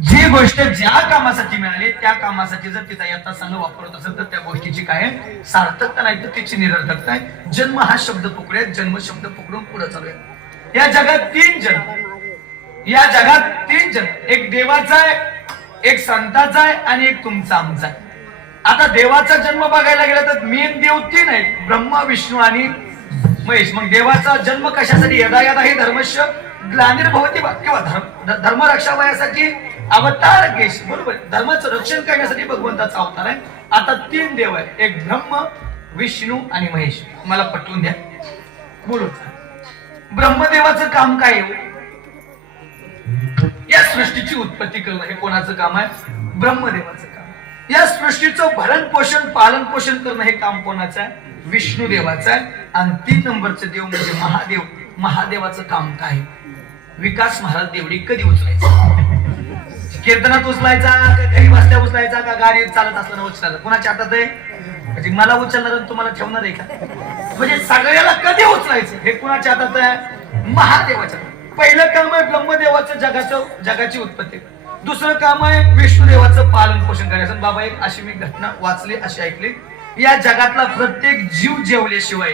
जी गोष्ट ज्या कामासाठी मिळाली त्या कामासाठी जर तिचा यथा संघ वापरत असेल तर त्या गोष्टीची काय? सार्थकता नाही तर तिची निरर्थकता आहे. जन्म हा शब्द पुकडे जन्म शब्द पुकडून पुढे चालूया या जगात तीन जन्म. या जगात तीन जन्म. एक देवाचा आहे एक संताचा आहे आणि एक तुमचा आमचा आहे. आता देवाचा जन्म बघायला गेला तर मेन देव तीन आहेत. ब्रह्मा विष्णू आणि महेश. मग देवाचा जन्म कशासाठी? यदा यदा हे धर्मश्य ग्लानिर्भवती बा- किंवा धर्म धर्म रक्षा वयासाठी अवतार केश बरोबर. धर्माचं रक्षण करण्यासाठी भगवंताचा अवतार आहे. आता तीन देव आहे एक ब्रह्म विष्णू आणि महेश. मला पटवून द्या. बोलू ब्रह्मदेवाचं काम काय या सृष्टीची उत्पत्ती करणं हे कोणाचं काम आहे? ब्रह्मदेवाचं काम. या सृष्टीचं भरण पोषण पालन पोषण करणं हे काम कोणाचं आहे? विष्णू देवाचं आहे. आणि तीन नंबरचं देव म्हणजे महादेव. महादेवाचं काम काय? आहे? विकास महाराज देवडी कधी उचलायचं? कीर्तनात उचलायचा का घरी बसल्या उचलायचा का गाडी चालत असताना उचलायचा? कुणाच्या हातात आहे? म्हणजे मला उचलणार तुम्हाला ठेवणार आहे का? म्हणजे सगळ्याला कधी उचलायचं? हे कुणाच्या हातात आहे? महादेवाच्या पहिलं काम आहे ब्रह्मदेवाचं जगाचं जगाची उत्पत्ती. दुसरं काम आहे विष्णुदेवाचं पालन पोषण करायचं बाबा एक अशी मी घटना वाचली अशी ऐकली. या जगातला प्रत्येक जीव जेवल्याशिवाय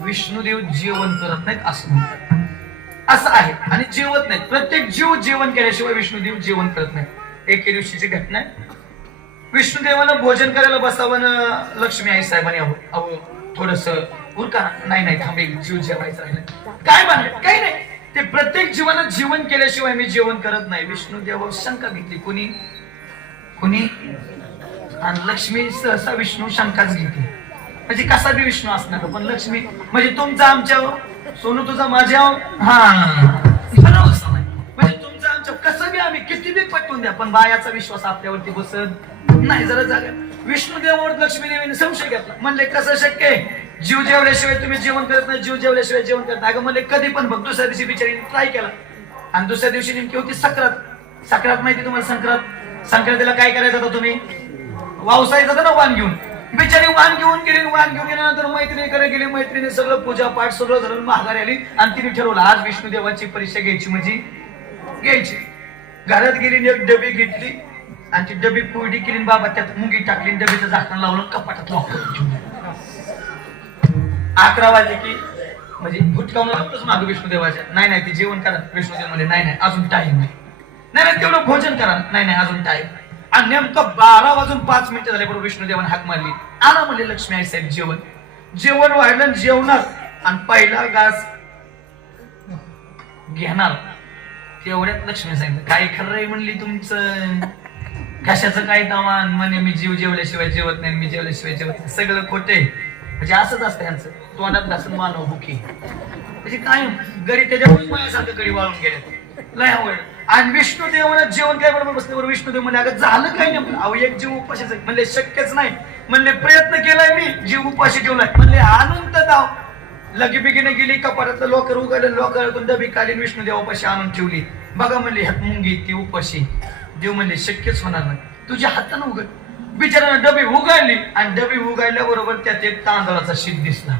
विष्णुदेव जेवण करत असं म्हणतात. असं आहे. आणि जेवत नाही प्रत्येक जीव जेवण केल्याशिवाय विष्णुदेव जेवण करत नाही एके दिवशीची घटना आहे विष्णुदेवानं भोजन करायला बसावं लक्ष्मी आई साहेबांनी अहो अहो थोडस उरका. नाही नाही थांबे जीव जेवायचं राहिलं काय म्हणत काही नाही. ते प्रत्येक जीवनात जीवन केल्याशिवाय मी जेवण करत नाही. विष्णुदेव शंका घेतली. कुणी? कुणी? आणि लक्ष्मी सहसा विष्णू शंकाच घेते. म्हणजे कसा बी विष्णू असणार पण लक्ष्मी म्हणजे तुमचा आमच्या सोनू तुझा माझ्या हा. नाही. म्हणजे तुमचं आमच्या कसं बी आम्ही किती बी पटवून द्या पण बायाचा विश्वास आपल्यावरती बसत नाही जरा जागा विष्णुदेवावर लक्ष्मी देवीने संशय घेतला. म्हणले कसं शक्य आहे? जीव जेवल्याशिवाय तुम्ही जेवण करत नाही जीव जेवल्याशिवाय जेवण करत नाही. अगं म्हणले कधी पण बघ दुसऱ्या दिवशी बिचारीने ट्राय केला. आणि दुसऱ्या दिवशी नेमकी होती सक्रात. सक्रात माहिती तुम्हाला संक्रांत? संक्रांतीला काय करायचं होतं तुम्ही? वावसायचं ना वाण घेऊन. बिचारी वाण घेऊन गेली वाण घेऊन गेल्यानंतर मैत्रिणीकडे गेली मैत्रिणी सगळं पूजा पाठ सगळं झालं महागारी आली. आणि तिने ठरवलं आज विष्णुदेवाची परीक्षा घ्यायची म्हणजे घ्यायची. घरात गेली एक डबी घेतली. आणि ती डबी कोरडी केली बाबा त्यात मुंगी टाकली डबीचं झाकण लावलं कपाटात अकरा वाजले की म्हणजे गुटकावून लागतोच मागं विष्णुदेवाच्या. नाही नाही ते जेवण करा. विष्णुदेव म्हणजे नाही नाही अजून टाइम नाही नाही तेवढं भोजन करा. नाही नाही अजून टाईम आणि नेमकं बारा वाजून पाच मिनिटं झाले बरोबर विष्णुदेवाने हाक मारली. आला म्हणले लक्ष्मी आई साहेब जेवण. जेवण व्हायला जेवणार आणि पहिला घास घेणार. तेवढ्यात लक्ष्मी सांगितलं काय खरं आहे? म्हणली तुमचं. कशाचं काय तामान म्हणे मी जीव जेवल्याशिवाय जेवत नाही मी जेवल्याशिवाय जेवत नाही. सगळं खोटे म्हणजे असंच असतं यांचं. तोंडात घासून मानव भुकी म्हणजे काय गरी त्याच्यामुळे माझ्यासारखं गडी वाळून गेले लय आवड आणि विष्णुदेव म्हणत जेवण काय बरोबर बसल्यावर विष्णुदेव म्हणले अगं झालं काय नेमकं अहो एक जीव उपाशीच म्हणले शक्यच नाही. म्हणले प्रयत्न केलाय मी जीव उपाशी ठेवलाय. म्हणले आणून तर दाव. लगेबिगीने गेली कपाटातलं लोकर उघडलं दबी डबी काढली विष्णुदेवापाशी आणून ठेवली. बघा म्हणले ह्यात मुंगी ती उपाशी देव म्हणले शक्यच होणार नाही. तुझ्या हातानं उघड. बिचारानं डबी उघडली आणि डबी उघडल्या बरोबर त्यात एक तांदळाचा शीत दिसला.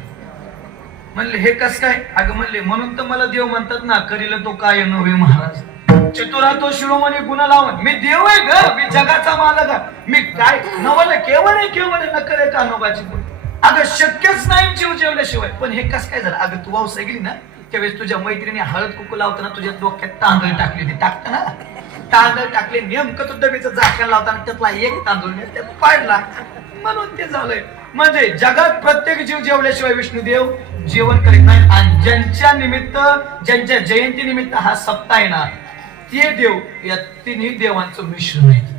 म्हणले हे कस काय? अगं म्हणले म्हणून तर मला देव म्हणतात ना करील तो काय नव्हे महाराज. चतुरा तो शिरोमणी गुन्हा लावून मी देव आहे ग मी जगाचा मालक आहे. मी काय नवल केवळ आहे केवळ न करे अगं शक्यच नाही जीव जेवल्याशिवाय. पण हे कस काय झालं? अगं तू वावसा गेली ना? त्यावेळेस तुझ्या मैत्रिणी हळद कुकू लावताना तुझ्या डोक्यात तांदूळ टाकली होती टाकता ना? तांदळ टाकले नेमकं तू डबीचं झाकण लावताना त्यातला एक तांदूळ त्यात पाडला. म्हणून ते झालंय. म्हणजे जगात प्रत्येक जीव जेवल्याशिवाय विष्णुदेव जेवण करीत नाही. आणि ज्यांच्या निमित्त ज्यांच्या जयंती निमित्त हा सप्ताह आहे ना ते देव या तिन्ही देवांचं मिश्रण आहे.